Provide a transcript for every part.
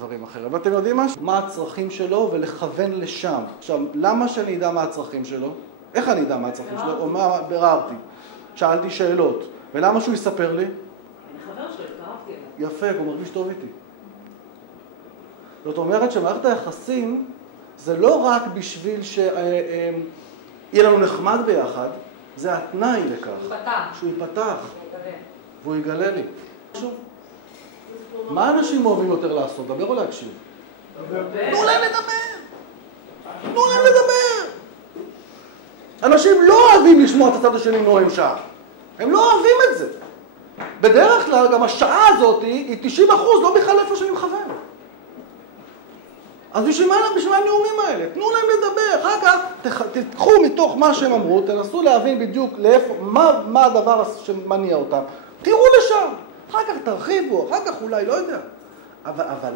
לדברים אחרים. ואתם יודעים משהו? מה הצרכים שלו ולכוון לשם. עכשיו, למה שאני אדע מה הצרכים שלו? איך אני אדע מה הצרכים שלו? או מה ביררתי? שאלתי שאלות. ולמה שהוא יספר לי? אני חבר שלו, קרבתי אליו. יפה, הוא מרגיש טוב איתי. זאת אומרת שמערכת היחסים זה לא רק בשביל שיהיה לנו נחמד ביחד, זה התנאי לכך. שהוא ייפתח. והוא יגלה לי. מה אנשים אוהבים יותר לעשות? דבר או להקשיב? תנו להם לדבר! תנו להם לדבר! אנשים לא אוהבים לשמוע את הצד השני נואם שעה. הם לא אוהבים את זה. בדרך כלל גם השעה הזאת היא 90%, לא בכלל איפה שאני מכוון. אז בשביל מה הנאומים האלה? תנו להם לדבר, אחר כך תיקחו מתוך מה שהם אמרו, תנסו להבין בדיוק לאיפה, מה הדבר שמניע אותם. תראו לשם, אחר כך תרחיבו, אחר כך אולי, לא יודע. אבל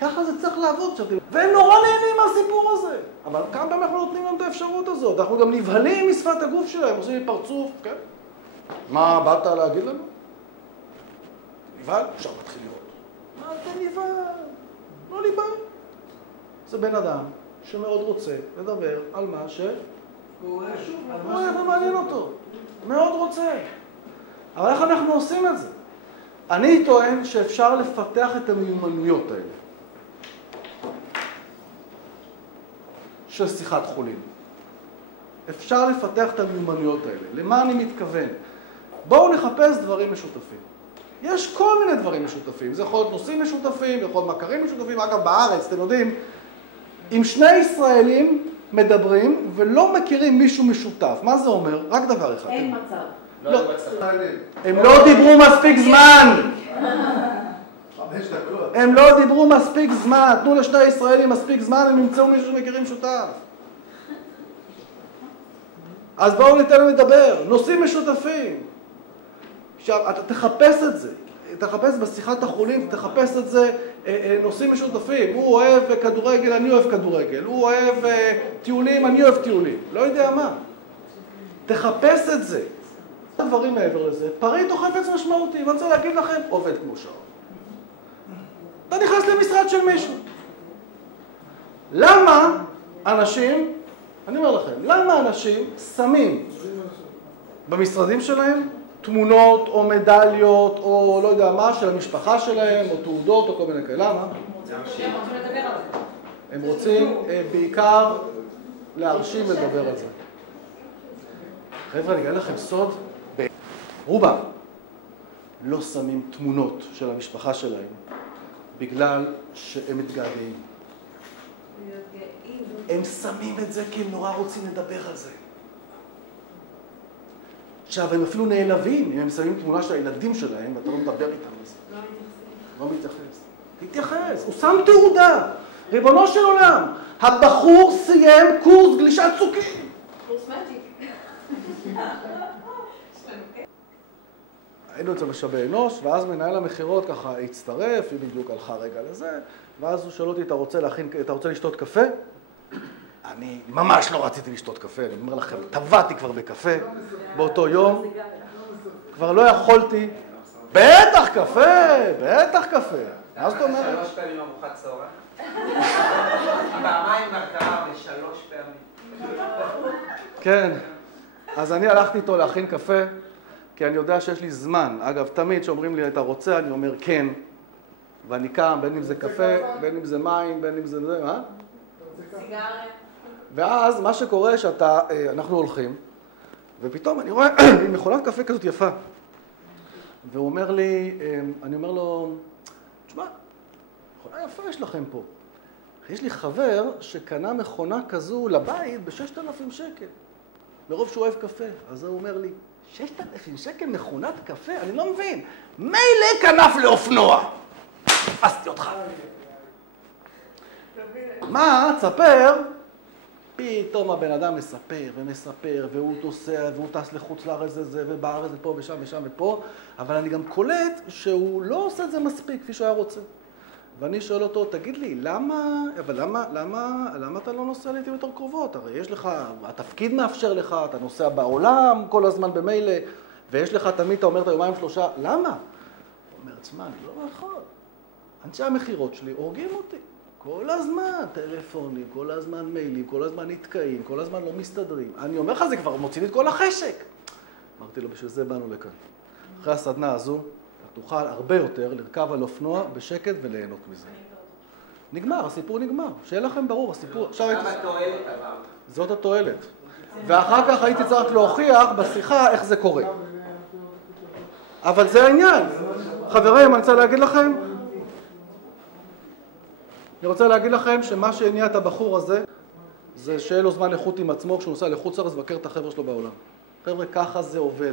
ככה זה צריך לעבוד. והם נורא נהנים מהסיפור הזה. אבל כמה פעמים אנחנו נותנים להם את האפשרות הזאת. אנחנו גם נבהלים משפת הגוף שלהם, עושים לי פרצוף, כן? מה באת להגיד לנו? נבהל? עכשיו מתחיל לראות. מה אתה נבהל? לא נבהל. זה בן אדם שמאוד רוצה לדבר על מה הוא אוהב ומעניין אותו. מאוד רוצה. אבל איך אנחנו עושים את זה? אני טוען שאפשר לפתח את המיומנויות האלה של שיחת חולין. אפשר לפתח את המיומנויות האלה. למה אני מתכוון? בואו נחפש דברים משותפים. יש כל מיני דברים משותפים. זה יכול להיות נושאים משותפים, זה יכול להיות מכרים משותפים. אגב, בארץ, אתם יודעים, אם שני ישראלים מדברים ולא מכירים מישהו משותף, מה זה אומר? רק דבר אחד. אין מצב. לא. הם לא דיברו מספיק זמן. 5 דקות. הם לא דיברו מספיק זמן. תנו לשני ישראלים מספיק זמן, הם ימצאו מישהו שמכירים משותף. אז בואו ניתן להם לדבר. נושאים משותפים. עכשיו, אתה תחפש את זה. תחפש בשיחת החולין, תחפש את זה נושאים משותפים. הוא אוהב כדורגל, אני אוהב כדורגל. הוא אוהב טיולים, אני אוהב טיולים. לא יודע מה. תחפש את זה. הדברים מעבר לזה, פריט או חפץ משמעותי. ואני רוצה להגיד לכם, עובד כמו שעון. אתה נכנס למשרד של מישהו. למה אנשים, אני אומר לכם, למה אנשים שמים במשרדים שלהם תמונות או מדליות או לא יודע מה של המשפחה שלהם או תעודות או כל מיני כאלה? למה? הם רוצים בעיקר להרשים לדבר על זה. חבר'ה, אני אגיד לכם סוד, רובם לא שמים תמונות של המשפחה שלהם בגלל שהם מתגעגעים. הם שמים את זה כי הם נורא רוצים לדבר על זה. עכשיו, הם אפילו נעלבים אם הם שמים תמונה של הילדים שלהם ואתה לא מדבר איתם על זה. לא מתייחס. תתייחס, הוא שם תעודה. ריבונו של עולם, הבחור סיים קורס גלישת צוקים. קורס מג'יק. היינו אצל משאבי אנוש, ואז מנהל המחירות ככה הצטרף, היא בדיוק הלכה רגע לזה, ואז הוא שואל אותי, אתה רוצה לשתות קפה? אני ממש לא רציתי לשתות קפה, אני אומר לכם, טבעתי כבר בקפה באותו יום, כבר לא יכולתי, בטח קפה, בטח קפה. מה זאת אומרת? 3 פעמים ארוחת צהריים? פעמיים בקרה ו3 פעמים. כן, אז אני הלכתי איתו להכין קפה, כי אני יודע שיש לי זמן. אגב, תמיד שאומרים לי, אתה רוצה? אני אומר כן. ואני קם, בין אם זה קפה, בין אם זה מים, בין אם זה זה, מה? סיגריה. ואז מה שקורה שאנחנו הולכים, ופתאום אני רואה מכונת קפה כזאת יפה. והוא אומר לי, אני אומר לו, תשמע, מכונה יפה יש לכם פה. יש לי חבר שקנה מכונה כזו לבית ב6,000 שקל. מרוב שהוא אוהב קפה. אז הוא אומר לי, 6,000 שקל מכונת קפה? אני לא מבין. מילא כנף לאופנוע. תפסתי אותך. מה? תספר. פתאום הבן אדם מספר ומספר, והוא נוסע, והוא טס לחוץ לארץ זה, ובארץ זה פה ושם ושם ופה, אבל אני גם קולט שהוא לא עושה את זה מספיק כפי שהוא היה רוצה. ואני שואל אותו, תגיד לי, למה אתה לא נוסע לעתים יותר קרובות? הרי יש לך, התפקיד מאפשר לך, אתה נוסע בעולם כל הזמן במילא, ויש לך תמיד, אתה אומר את היומיים 3, למה? הוא אומר, תשמע, אני לא יכול. אנשי המחירות שלי הורגים אותי. כל הזמן טלפונים, כל הזמן מיילים, כל הזמן נתקעים, כל הזמן לא מסתדרים. אני אומר לך, זה כבר מוציא לי את כל החשק. אמרתי לו, בשביל זה באנו לכאן. אחרי הסדנה הזו, אתה תוכל הרבה יותר לרכב על אופנוע בשקט וליהנות מזה. נגמר, הסיפור נגמר. שיהיה לכם ברור, הסיפור... גם התועלת עבר. זאת התועלת. ואחר כך הייתי צריך להוכיח בשיחה איך זה קורה. אבל זה העניין. חברים, אני רוצה להגיד לכם שמה שהניע את הבחור הזה, זה שיהיה לו זמן איכות עם עצמו כשהוא נוסע לחוץ לארץ לבקר את החבר'ה שלו בעולם. חבר'ה, ככה זה עובד.